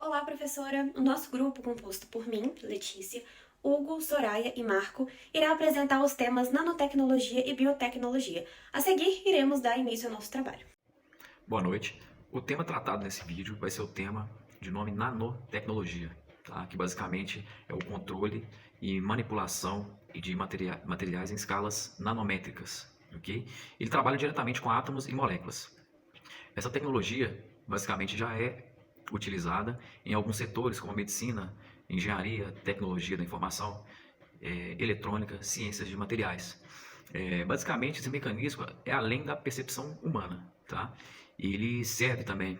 Olá, professora! O nosso grupo, composto por mim, Letícia, Hugo, Soraya e Marco, irá apresentar os temas nanotecnologia e biotecnologia. A seguir, iremos dar início ao nosso trabalho. Boa noite. O tema tratado nesse vídeo vai ser o tema de nome nanotecnologia, tá? Que basicamente é o controle e manipulação de materiais em escalas nanométricas, ok? Ele trabalha diretamente com átomos e moléculas. Essa tecnologia basicamente já é utilizada em alguns setores como medicina, engenharia, tecnologia da informação, eletrônica, ciências de materiais. Basicamente, esse mecanismo é além da percepção humana, tá? Ele serve também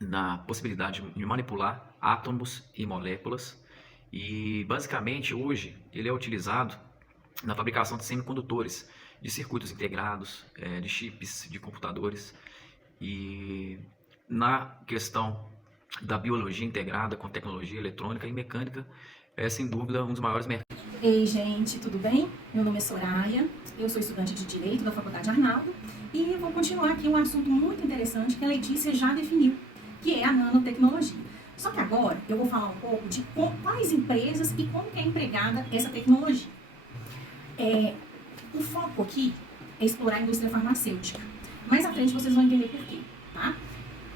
na possibilidade de manipular átomos e moléculas e, basicamente, hoje ele é utilizado na fabricação de semicondutores, de circuitos integrados, de chips, de computadores e na questão da biologia integrada com tecnologia eletrônica e mecânica, é sem dúvida um dos maiores mercados. Ei, gente, tudo bem? Meu nome é Soraya, eu sou estudante de Direito da Faculdade Arnaldo e vou continuar aqui um assunto muito interessante que a Letícia já definiu, que é a nanotecnologia. Só que agora eu vou falar um pouco de quais empresas e como que é empregada essa tecnologia. O foco aqui é explorar a indústria farmacêutica. Mais à frente vocês vão entender por quê, tá?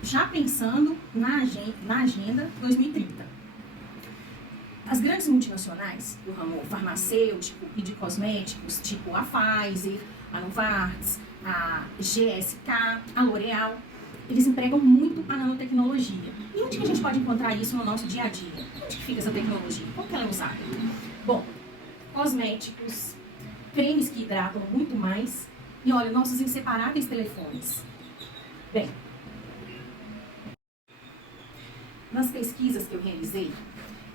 Já pensando na agenda 2030. As grandes multinacionais do ramo farmacêutico e de cosméticos, tipo a Pfizer, a Novartis, a GSK, a L'Oréal, eles empregam muito a nanotecnologia. E onde que a gente pode encontrar isso no nosso dia a dia? Onde que fica essa tecnologia? Como que ela é usada? Bom, cosméticos, cremes que hidratam muito mais e, olha, nossos inseparáveis telefones. Bem, nas pesquisas que eu realizei,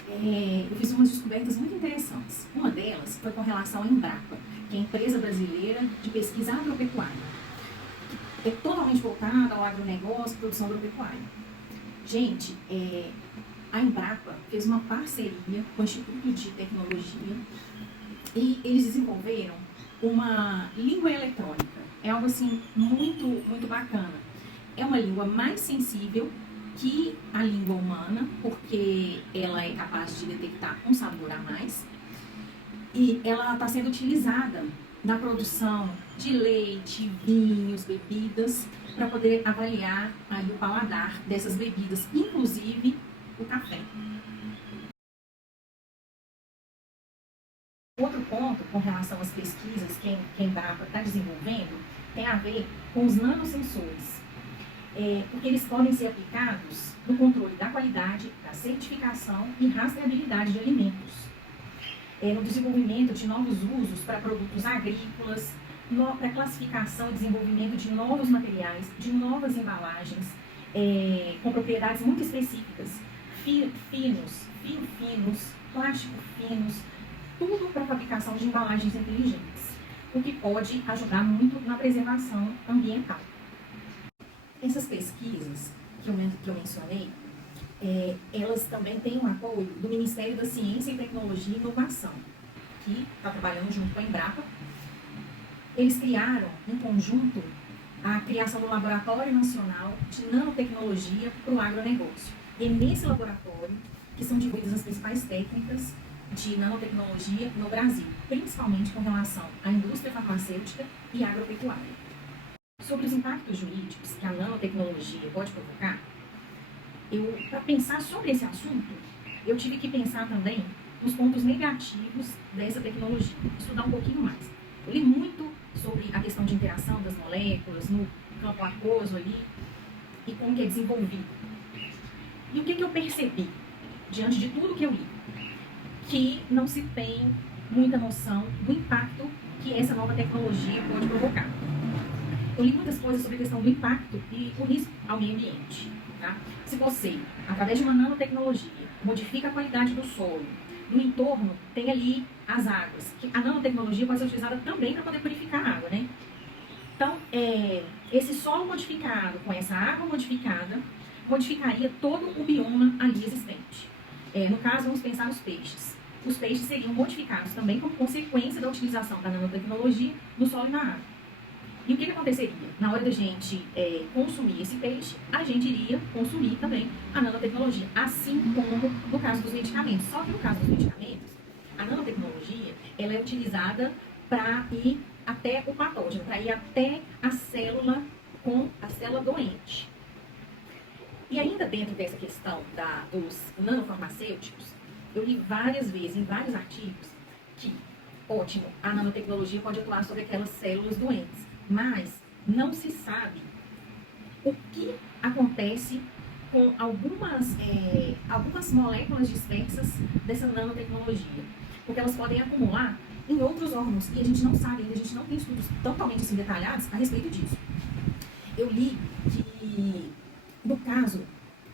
eu fiz umas descobertas muito interessantes. Uma delas foi com relação à Embrapa, que é a empresa brasileira de pesquisa agropecuária. É totalmente voltada ao agronegócio, produção agropecuária. Gente, a Embrapa fez uma parceria com o Instituto de Tecnologia e eles desenvolveram uma língua eletrônica. É algo assim muito, muito bacana. É uma língua mais sensível que a língua humana, porque ela é capaz de detectar um sabor a mais. E ela está sendo utilizada na produção de leite, vinhos, bebidas, para poder avaliar aí o paladar dessas bebidas, inclusive o café. Outro ponto com relação às pesquisas que a Embrapa está desenvolvendo tem a ver com os nanosensores. Porque eles podem ser aplicados no controle da qualidade, da certificação e rastreabilidade de alimentos, no desenvolvimento de novos usos para produtos agrícolas, para classificação e desenvolvimento de novos materiais, de novas embalagens, com propriedades muito específicas, finos, plástico finos, tudo para a fabricação de embalagens inteligentes, o que pode ajudar muito na preservação ambiental. Essas pesquisas que eu mencionei, elas também têm o apoio do Ministério da Ciência e Tecnologia e Inovação, que está trabalhando junto com a Embrapa. Eles criaram, em conjunto, a criação do Laboratório Nacional de Nanotecnologia para o Agronegócio. E é nesse laboratório que são divididas as principais técnicas de nanotecnologia no Brasil, principalmente com relação à indústria farmacêutica e agropecuária. Sobre os impactos jurídicos que a nanotecnologia pode provocar, para pensar sobre esse assunto, eu tive que pensar também nos pontos negativos dessa tecnologia, estudar um pouquinho mais. Eu li muito sobre a questão de interação das moléculas no campo aquoso ali e como que é desenvolvido. E o que eu percebi diante de tudo que eu li? Que não se tem muita noção do impacto que essa nova tecnologia pode provocar. Eu li muitas coisas sobre a questão do impacto e o risco ao meio ambiente. Tá? Se você, através de uma nanotecnologia, modifica a qualidade do solo, do entorno, tem ali as águas, que a nanotecnologia pode ser utilizada também para poder purificar a água, né? Então, esse solo modificado com essa água modificada, modificaria todo o bioma ali existente. No caso, vamos pensar nos peixes. Os peixes seriam modificados também como consequência da utilização da nanotecnologia no solo e na água. E o que aconteceria? Na hora da gente consumir esse peixe, a gente iria consumir também a nanotecnologia, assim como no caso dos medicamentos. Só que no caso dos medicamentos, a nanotecnologia ela é utilizada para ir até o patógeno, para ir até a célula com a célula doente. E ainda dentro dessa questão dos nanofarmacêuticos, eu li várias vezes, em vários artigos, que, ótimo, a nanotecnologia pode atuar sobre aquelas células doentes, mas não se sabe o que acontece com algumas moléculas dispersas dessa nanotecnologia, porque elas podem acumular em outros órgãos e a gente não sabe ainda, a gente não tem estudos totalmente assim, detalhados a respeito disso. Eu li que, no caso,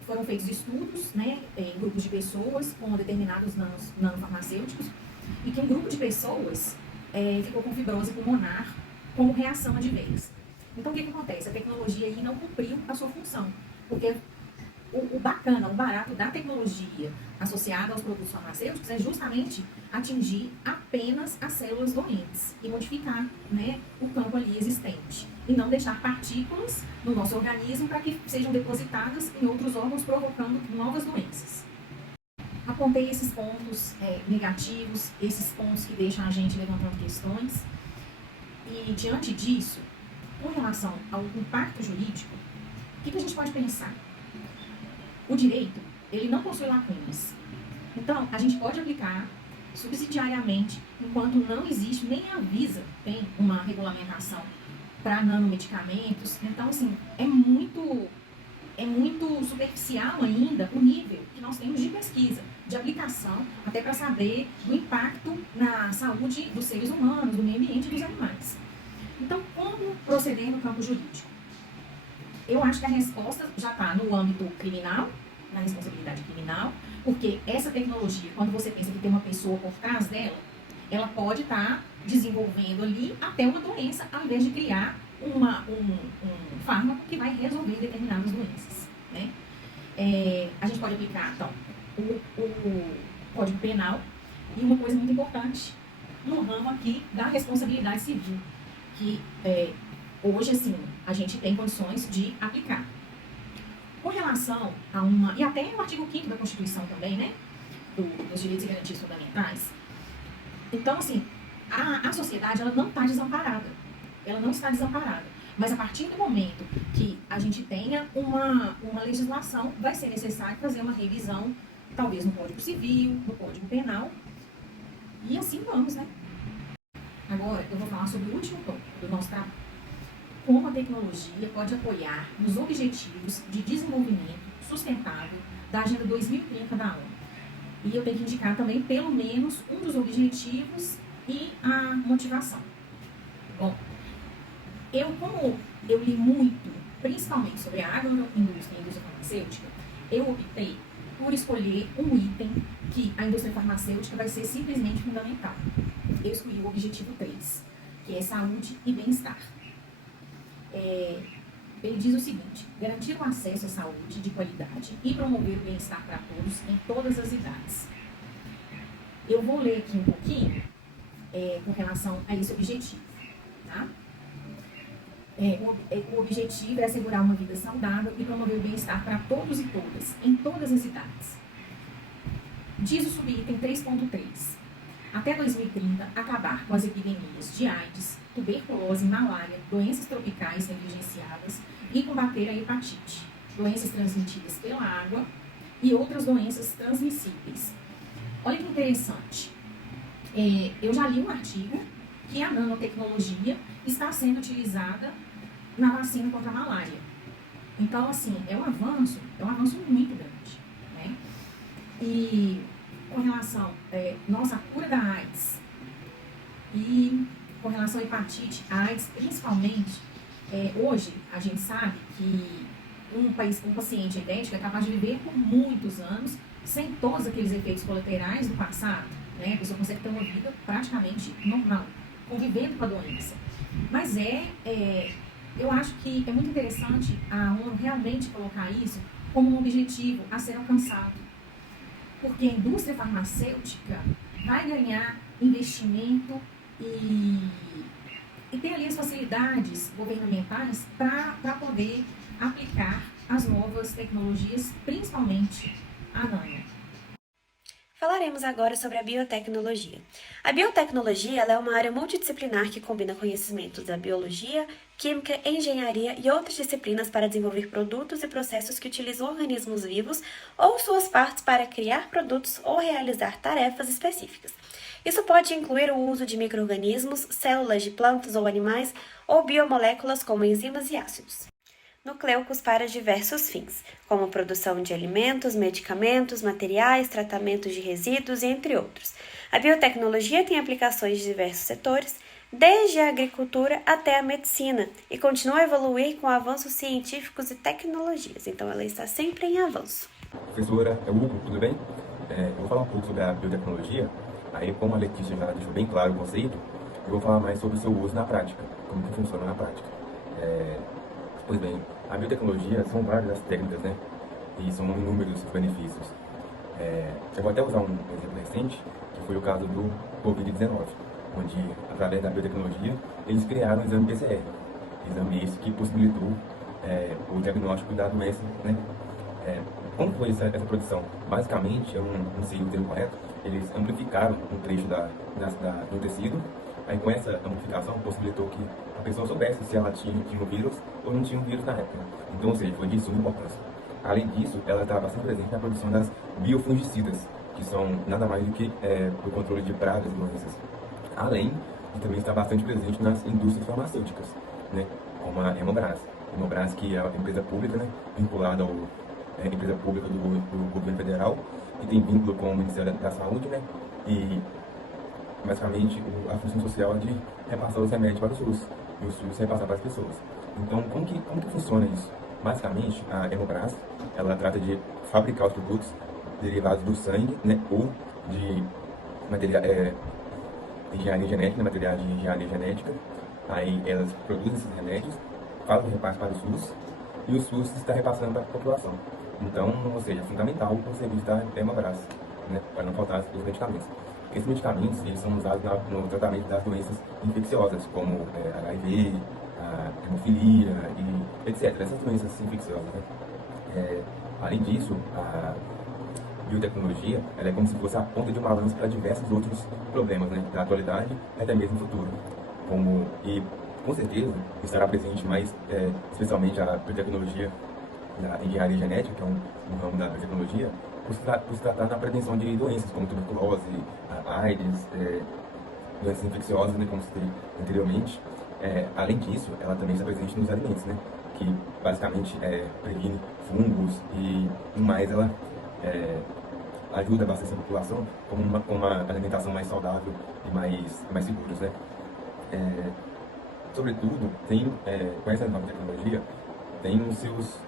foram feitos estudos, né, em grupos de pessoas com determinados nanofarmacêuticos e que um grupo de pessoas ficou com fibrose pulmonar como reação adversa. Então, o que acontece? A tecnologia aí não cumpriu a sua função, porque o bacana, o barato da tecnologia associada aos produtos farmacêuticos é justamente atingir apenas as células doentes e modificar, né, o campo ali existente. E não deixar partículas no nosso organismo para que sejam depositadas em outros órgãos, provocando novas doenças. Apontei esses pontos negativos, esses pontos que deixam a gente levantando questões. E, diante disso, com relação ao impacto jurídico, o que a gente pode pensar? O direito, ele não possui lacunas. Então, a gente pode aplicar subsidiariamente, enquanto não existe, nem a Anvisa tem uma regulamentação para nanomedicamentos. Então, assim, é muito superficial ainda o nível que nós temos de pesquisa, de aplicação, até para saber do impacto na saúde dos seres humanos, do meio ambiente e dos animais. Então, como proceder no campo jurídico? Eu acho que a resposta já está no âmbito criminal, na responsabilidade criminal, porque essa tecnologia, quando você pensa que tem uma pessoa por trás dela, ela pode estar desenvolvendo ali até uma doença, ao invés de criar um fármaco que vai resolver determinadas doenças, né? A gente pode aplicar, então, o Código Penal e uma coisa muito importante no ramo aqui da responsabilidade civil, que hoje, assim, a gente tem condições de aplicar. Com relação a e até no artigo 5º da Constituição também, né, dos direitos e garantias fundamentais. Então, assim, a sociedade, ela não está desamparada. Ela não está desamparada. Mas a partir do momento que a gente tenha uma legislação, vai ser necessário fazer uma revisão, talvez no Código Civil, no Código Penal, e assim vamos, né? Agora, eu vou falar sobre o último tópico do nosso trabalho. Como a tecnologia pode apoiar nos objetivos de desenvolvimento sustentável da Agenda 2030 da ONU. E eu tenho que indicar também, pelo menos, um dos objetivos e a motivação. Bom, como eu li muito, principalmente sobre a agroindústria e a indústria farmacêutica, eu optei por escolher um item que a indústria farmacêutica vai ser simplesmente fundamental. Eu escolhi o objetivo 3, que é saúde e bem-estar. Ele diz o seguinte: garantir o acesso à saúde de qualidade e promover o bem-estar para todos em todas as idades. Eu vou ler aqui um pouquinho com relação a esse objetivo, tá? O objetivo é assegurar uma vida saudável e promover o bem-estar para todos e todas, em todas as idades. Diz o subitem 3.3. Até 2030, acabar com as epidemias de AIDS, tuberculose, malária, doenças tropicais negligenciadas e combater a hepatite, doenças transmitidas pela água e outras doenças transmissíveis. Olha que interessante. Eu já li um artigo que a nanotecnologia está sendo utilizada na vacina contra a malária. Então, assim, é um avanço muito grande, né? E com relação à cura da AIDS e com relação à hepatite, a AIDS principalmente, hoje a gente sabe que um paciente idêntico é capaz de viver por muitos anos sem todos aqueles efeitos colaterais do passado, né? A pessoa consegue ter uma vida praticamente normal, convivendo com a doença. Mas eu acho que é muito interessante a ONU realmente colocar isso como um objetivo a ser alcançado. Porque a indústria farmacêutica vai ganhar investimento e e ter ali as facilidades governamentais para poder aplicar as novas tecnologias, principalmente a nano. Falaremos agora sobre a biotecnologia. A biotecnologia ela é uma área multidisciplinar que combina conhecimentos da biologia, química, engenharia e outras disciplinas para desenvolver produtos e processos que utilizam organismos vivos ou suas partes para criar produtos ou realizar tarefas específicas. Isso pode incluir o uso de micro-organismos, células de plantas ou animais ou biomoléculas como enzimas e ácidos. Nucleicos para diversos fins, como produção de alimentos, medicamentos, materiais, tratamentos de resíduos, entre outros. A biotecnologia tem aplicações de diversos setores, desde a agricultura até a medicina, e continua a evoluir com avanços científicos e tecnologias, então ela está sempre em avanço. Professora Hugo, tudo bem? Eu vou falar um pouco sobre a biotecnologia, aí como a Letícia já deixou bem claro o conceito, eu vou falar mais sobre o seu uso na prática, como que funciona na prática. Pois bem, a biotecnologia são várias as técnicas, né? E são inúmeros os benefícios. Eu vou até usar um exemplo recente, que foi o caso do Covid-19, onde, através da biotecnologia, eles criaram o exame PCR. Exame esse que possibilitou o diagnóstico da doença, né? Como foi essa produção? Basicamente, eu não sei o termo correto, eles amplificaram um trecho do tecido. Aí com essa amplificação possibilitou que a pessoa soubesse se ela tinha o vírus ou não tinha o vírus na época. Então, ou seja, foi de suma importância. Além disso, ela está bastante presente na produção das biofungicidas, que são nada mais do que o controle de pragas e doenças. Além de também estar bastante presente nas indústrias farmacêuticas, né, como a Hemobras. Hemobras, que é a empresa pública, né, vinculada à empresa pública do governo federal, que tem vínculo com o Ministério da Saúde, né, e basicamente a função social é de repassar os remédios para o SUS, e o SUS repassar para as pessoas. Então, como que funciona isso? Basicamente, a Hemobras, ela trata de fabricar os produtos derivados do sangue, né, ou de engenharia genética, material de engenharia genética. Aí elas produzem esses remédios, fazem o repasse para o SUS, e o SUS está repassando para a população. Então, ou seja, é fundamental o serviço da Hemobras, né, para não faltar os medicamentos. Esses medicamentos eles são usados no tratamento das doenças infecciosas, como HIV, a hemofilia e etc. Essas doenças infecciosas, né? Além disso, a biotecnologia ela é como se fosse a ponta de uma lança para diversos outros problemas, né, da atualidade e até mesmo no futuro. E com certeza estará presente mais, especialmente a biotecnologia da engenharia genética, que é um ramo da biotecnologia, por se tratar na prevenção de doenças como tuberculose, a AIDS, doenças infecciosas, né, como citei anteriormente. Além disso, ela também está presente nos alimentos, né, que basicamente previne fungos e mais ela ajuda bastante a população com uma alimentação mais saudável e mais seguros, né. Sobretudo, com essa nova tecnologia, tem os seus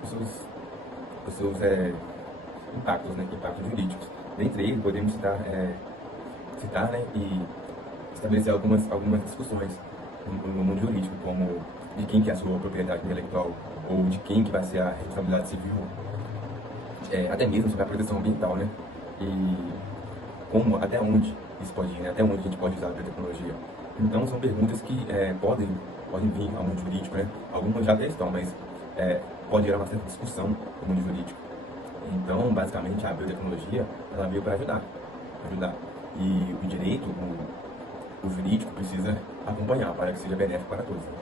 impactos, né, impactos jurídicos. Dentre eles, podemos citar, né, e estabelecer algumas discussões no mundo jurídico, como de quem que é a sua propriedade intelectual, ou de quem que vai ser a responsabilidade civil, até mesmo sobre a proteção ambiental, né, e até onde isso pode ir, né, até onde a gente pode usar a biotecnologia. Então, são perguntas que podem vir ao mundo jurídico, né, algumas já até estão, mas pode gerar uma certa discussão no mundo jurídico. Então, basicamente, a biotecnologia ela veio para ajudar. E o direito, o jurídico, precisa acompanhar para que seja benéfico para todos, né?